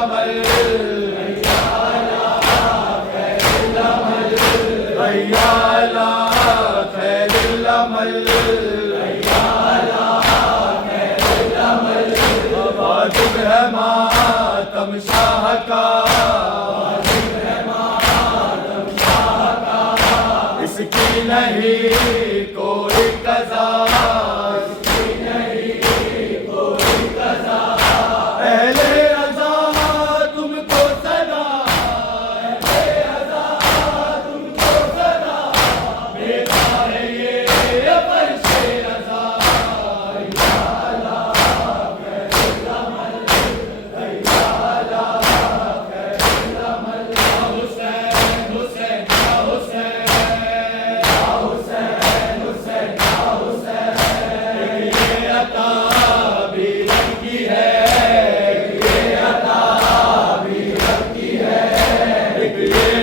अमल, हैया अला खैरिल अमल, वाजिब है मातम शाह का, इसकी नहीं कोई कज़ा, अहले अज़ा तुमको सदा, बेटा है ये फर्शे रज़ा,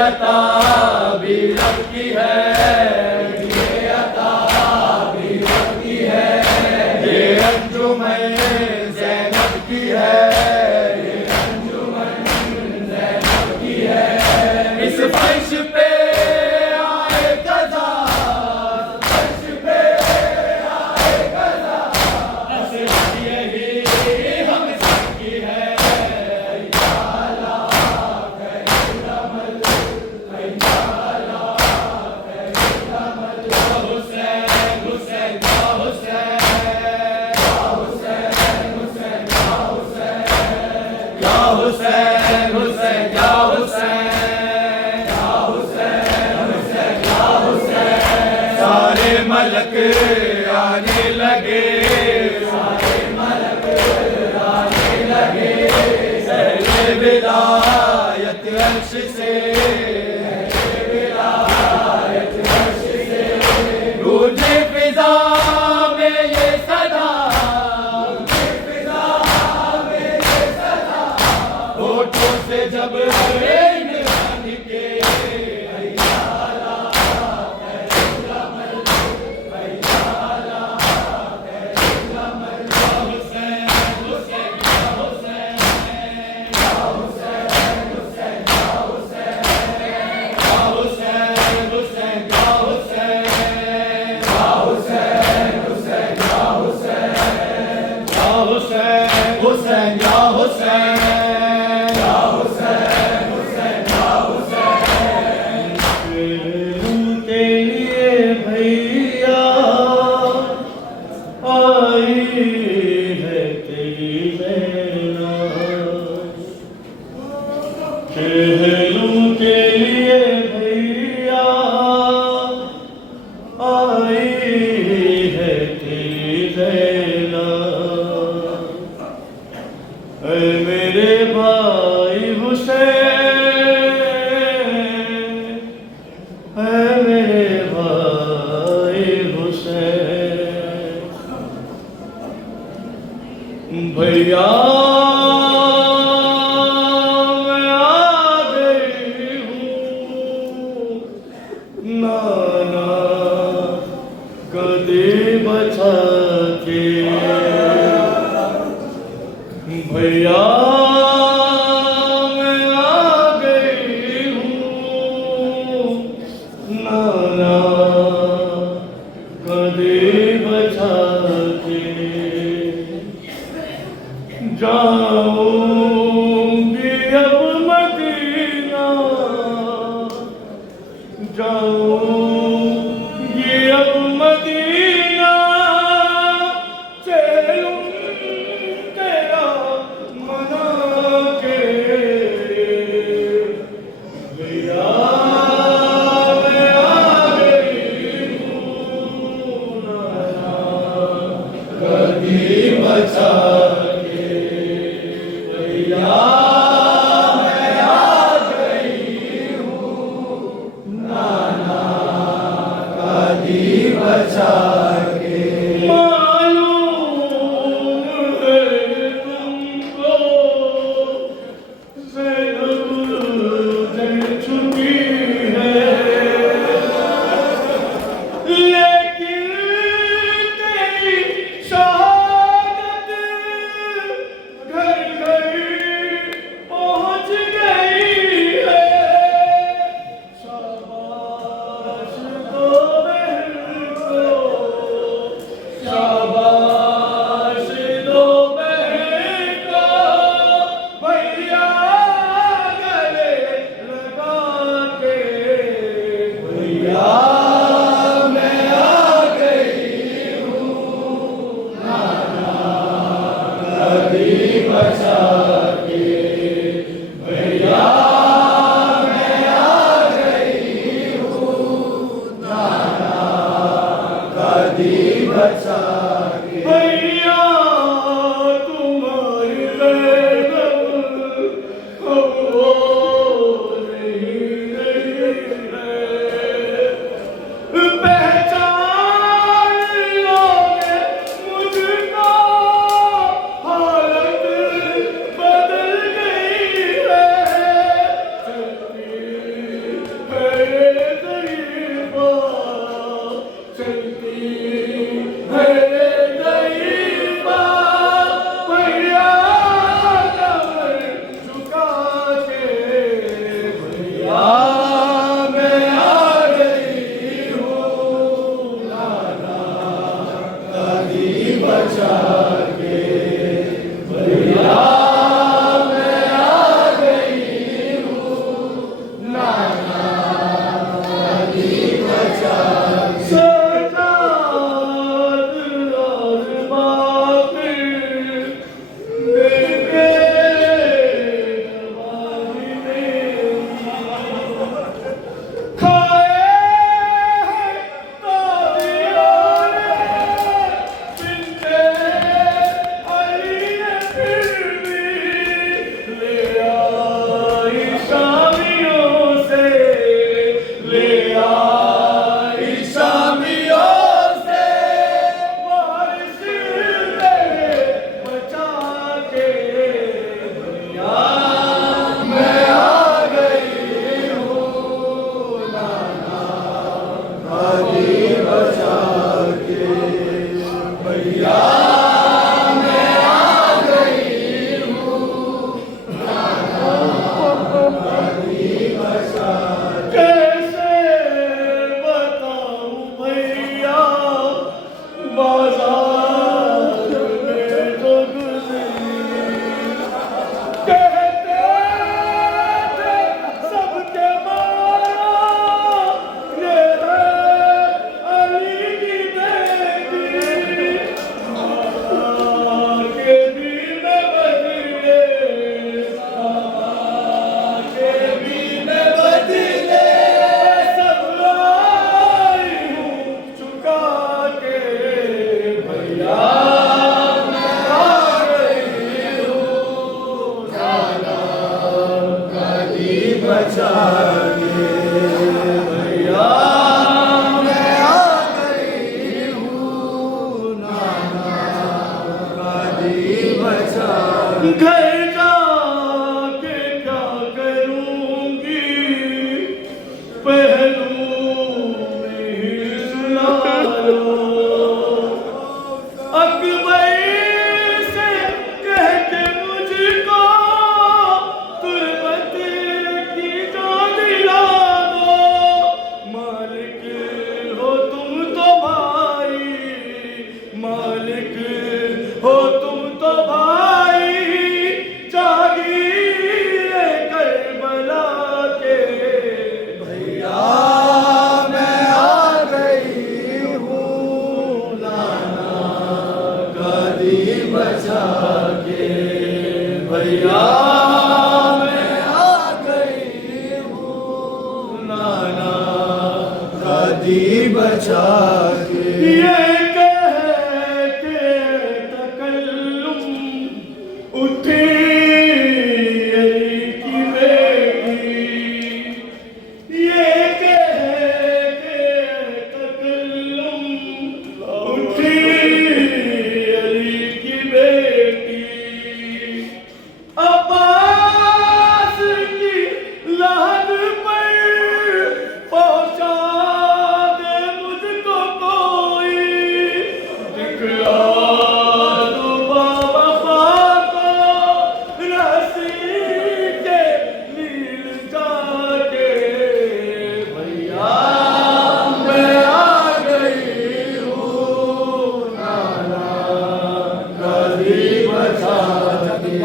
अता भी रब की है, ये अता भी रब की है, ये अंजुमन ज़ैनब की है, ये अंजुमन ज़ैनब की है। इस फर्श पे आए कज़ा, फर्श पे आए कज़ा, असर यही हम सबकी है। हुसैन हुसैन या हुसैन, या हुसैन हुसैन या हुसैन, सारे मलक आने लगे, सारे मलक आने लगे, अहले विलायत अर्श से, अहले विलायत अर्श से, गूंजे फिजा में ये सदा, होठों से जब इमरान के, हैया अला खैरिल अमल, हैया अला खैरिल अमल, या हुसैन हुसैन या हुसैन, या हुसैन हुसैन या हुसैन, या हुसैन हुसैन या हुसैन, या हुसैन हुसैन या हुसैन, या हुसैन हुसैन या हुसैन, चेहरों के लिए भैया आई है तेरी ज़ैनब, ऐ मेरे भाई हुसैन, ऐ मेरे भाई हुसैन, भैया नाना कदे बचा के, भैया मैं आ गई हूँ, नाना कदे बचा के, जाऊंगी अब मदीना, जाऊंगी अब मदीना, चलूं तेरा मना के, भैया मैं आ गई हूँ, नाना कदी बचा के, भैया बचा के। मालूम है तुमको ज़ैनब जल चुकी है, लेकिन तेरी शहादत घर घर बचा के भैया मैं आ गई हूँ नाना गाड़ी बचा घर जाके क्या करूंगी पहलू में ही सुना लो अकबर से कह के मुझको तुरबत की जो दिला दो मालिक हो तुम तो भाई मालिक हो तुम तो भाई जागीर करबला के भैया मैं आ गई हूँ नाना गाड़ी बचा के भैया मैं आ गई हूँ नाना गाड़ी बचा के ये कह के तकल्लुम उठी अली की बेटी ये कह के तकल्लुम उठी अली की बेटी अब्बास की लहद पर पहुंचा दे मुझको कोई दिखला दो बाबा को रस्सी के नील जाके भैया मैं आ गई हूँ नाना गाड़ी बचा के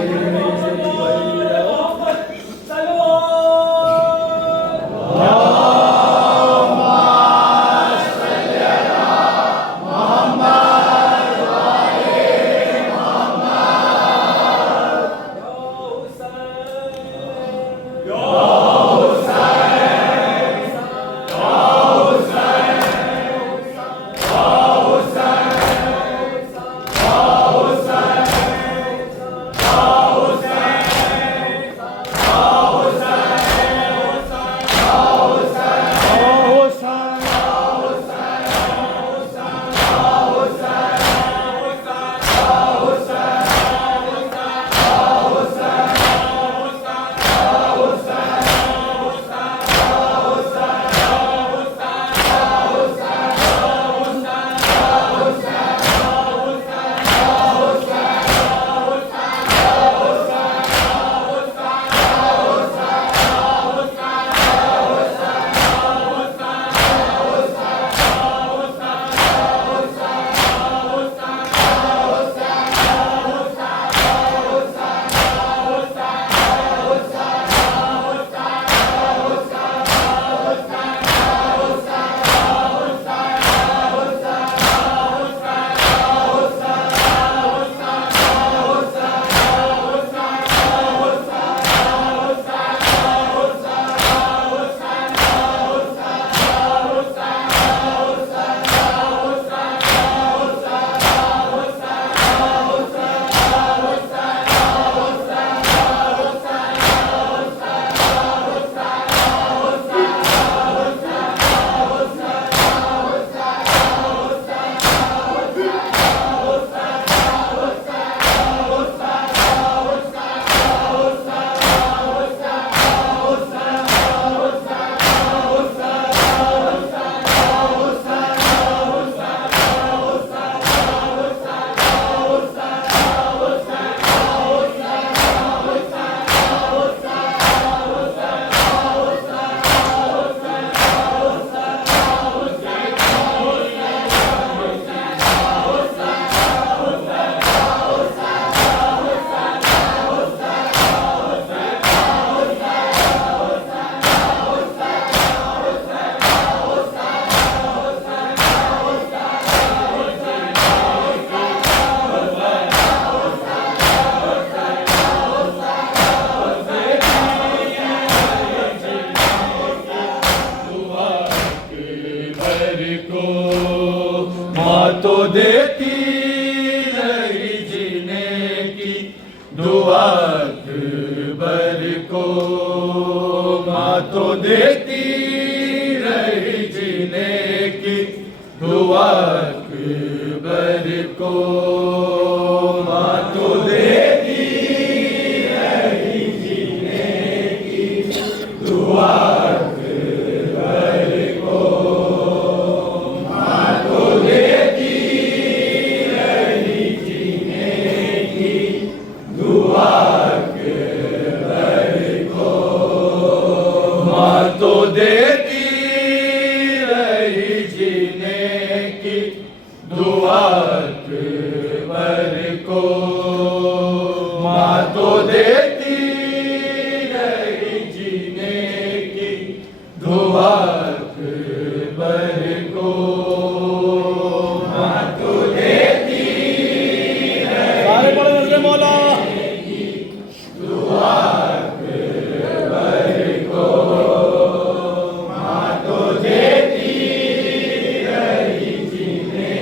तो देती रही जीने की दुआ अकबर को तो देती रही जीने की दुआ अकबर को, माँ तो देती रही जीने की दुआ अकबर को, माँ तो देती रही जीने की दुआ अकबर को, माँ तो देती रही जीने की दुआ अकबर को, माँ तो देती रही जीने की दुआ अकबर को, माँ तो देती सारे पढ़ो नजरे मौला। दुआ अकबर को, माँ तो देती रही जीने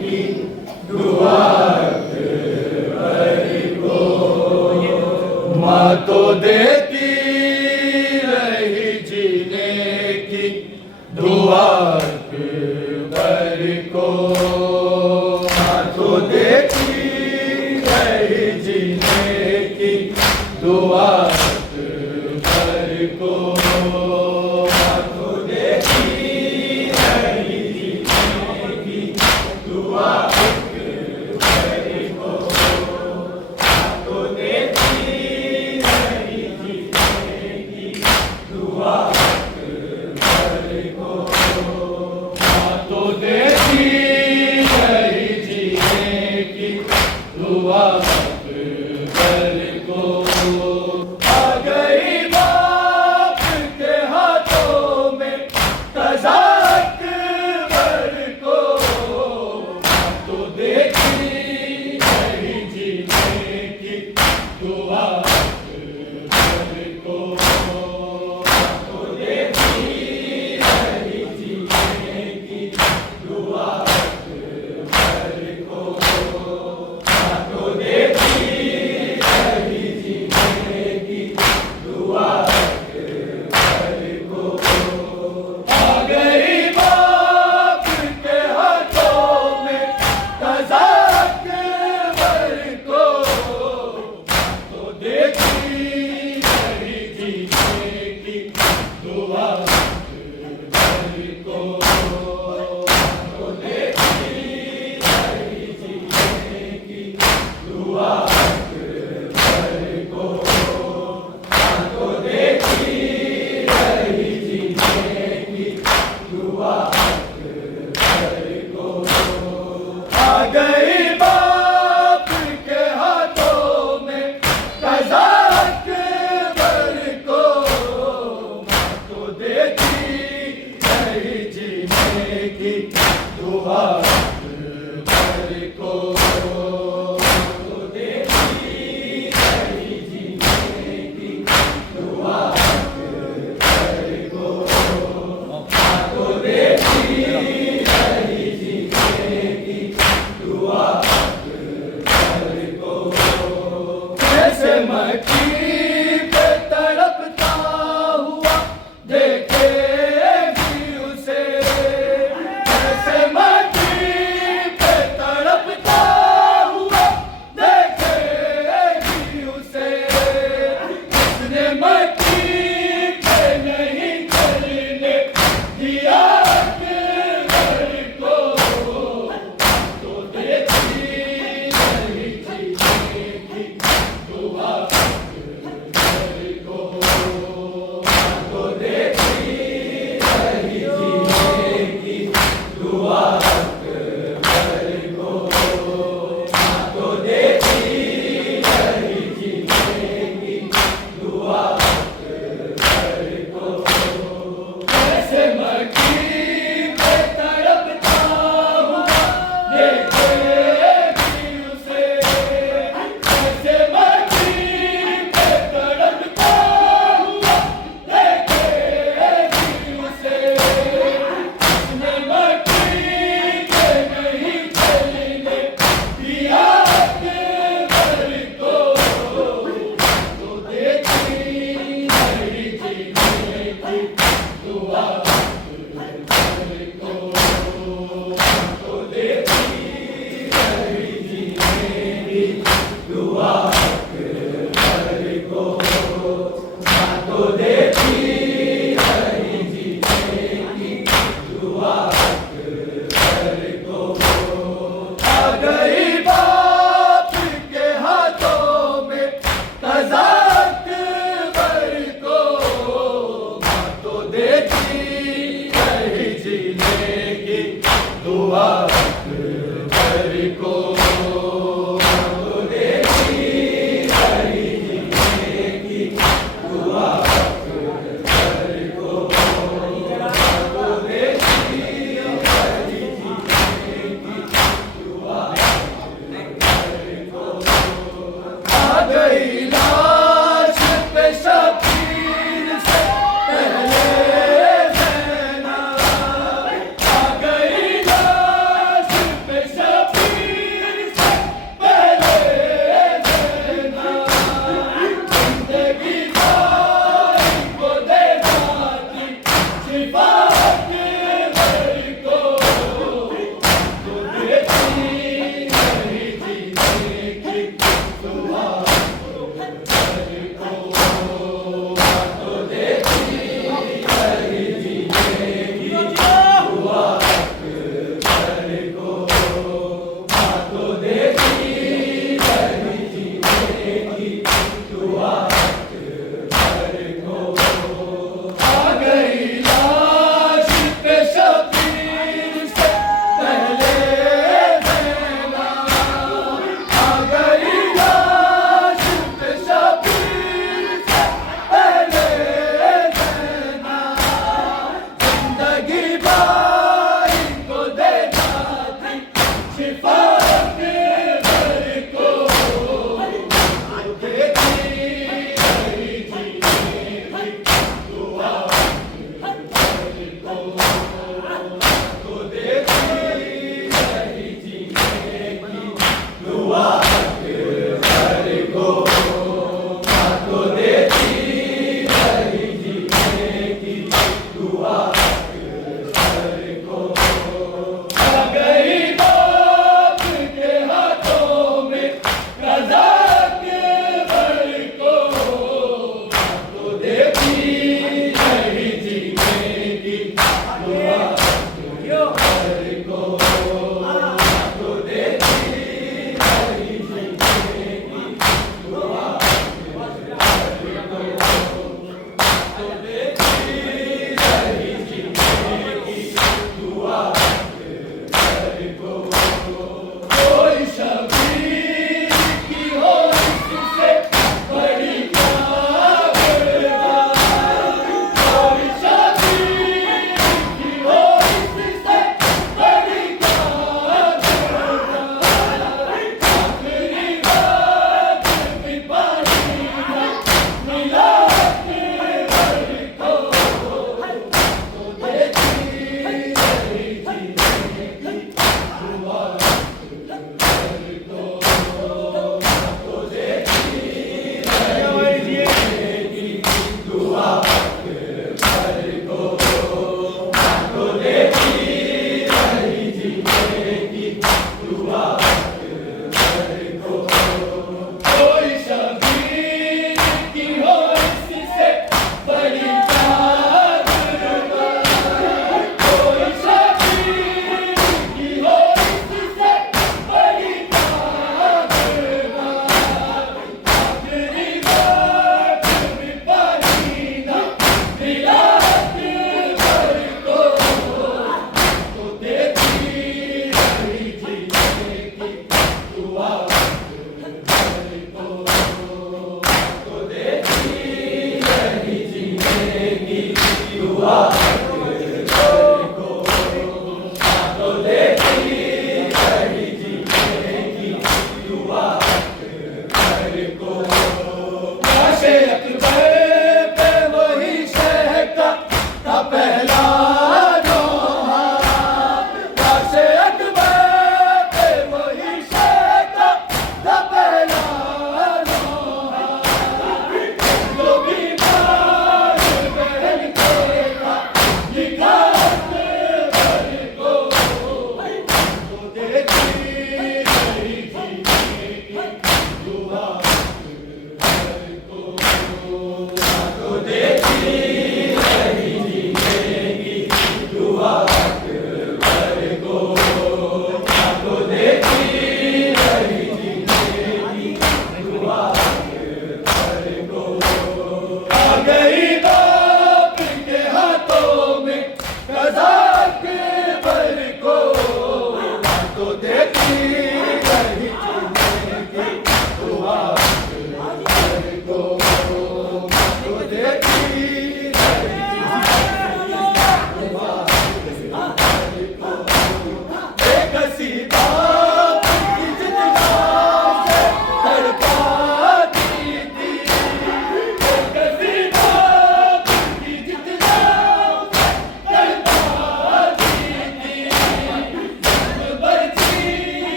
की दुआ अकबर को, माँ तो देती रही जीने की दुआ अकबर को, माँ तो देती रही जीने की दुआ अकबर को, माँ तो देती रही जीने की दुआ अकबर को, माँ तो देती रही जीने की दुआ अकबर को, माँ तो देती रही जीने की दुआ अकबर को,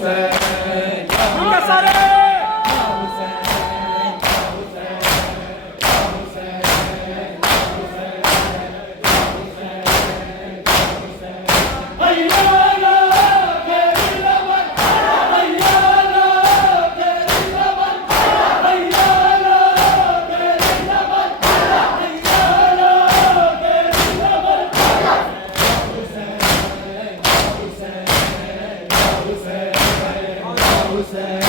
हुसैन मंगा सारे हुसैन